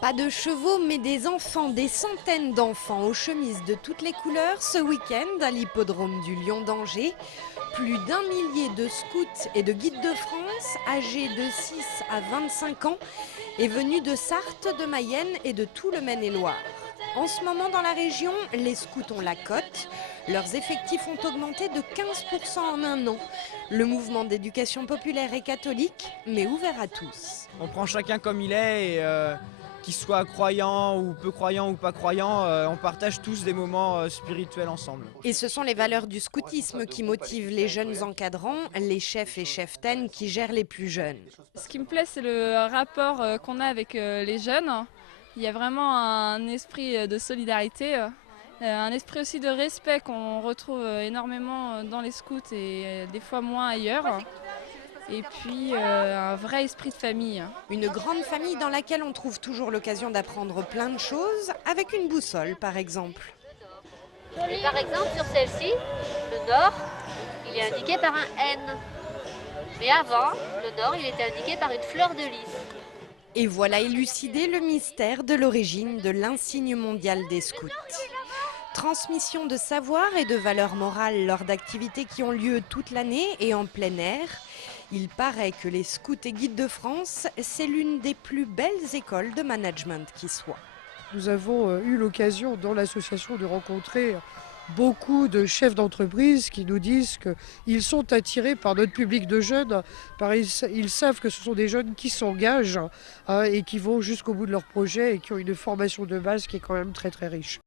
Pas de chevaux, mais des enfants, des centaines d'enfants aux chemises de toutes les couleurs ce week-end à l'hippodrome du Lion d'Angers. Plus d'un millier de scouts et de guides de France, âgés de 6 à 25 ans, est venu de Sarthe, de Mayenne et de tout le Maine-et-Loire. En ce moment dans la région, les scouts ont la cote. Leurs effectifs ont augmenté de 15% en un an. Le mouvement d'éducation populaire est catholique, mais ouvert à tous. On prend chacun comme il est et qu'il soit croyant ou peu croyant ou pas croyant, on partage tous des moments spirituels ensemble. Et ce sont les valeurs du scoutisme qui motivent les jeunes encadrants, les chefs et cheftaines qui gèrent les plus jeunes. Ce qui me plaît, c'est le rapport qu'on a avec les jeunes. Il y a vraiment un esprit de solidarité, un esprit aussi de respect qu'on retrouve énormément dans les scouts et des fois moins ailleurs. Et puis un vrai esprit de famille. Une grande famille dans laquelle on trouve toujours l'occasion d'apprendre plein de choses, avec une boussole par exemple. Et par exemple, sur celle-ci, le nord, il est indiqué par un N. Mais avant, le nord, il était indiqué par une fleur de lys. Et voilà élucidé le mystère de l'origine de l'insigne mondial des scouts. Transmission de savoir et de valeurs morales lors d'activités qui ont lieu toute l'année et en plein air. Il paraît que les scouts et guides de France, c'est l'une des plus belles écoles de management qui soit. Nous avons eu l'occasion dans l'association de rencontrer beaucoup de chefs d'entreprise qui nous disent qu'ils sont attirés par notre public de jeunes, ils savent que ce sont des jeunes qui s'engagent et qui vont jusqu'au bout de leur projet et qui ont une formation de base qui est quand même très très riche.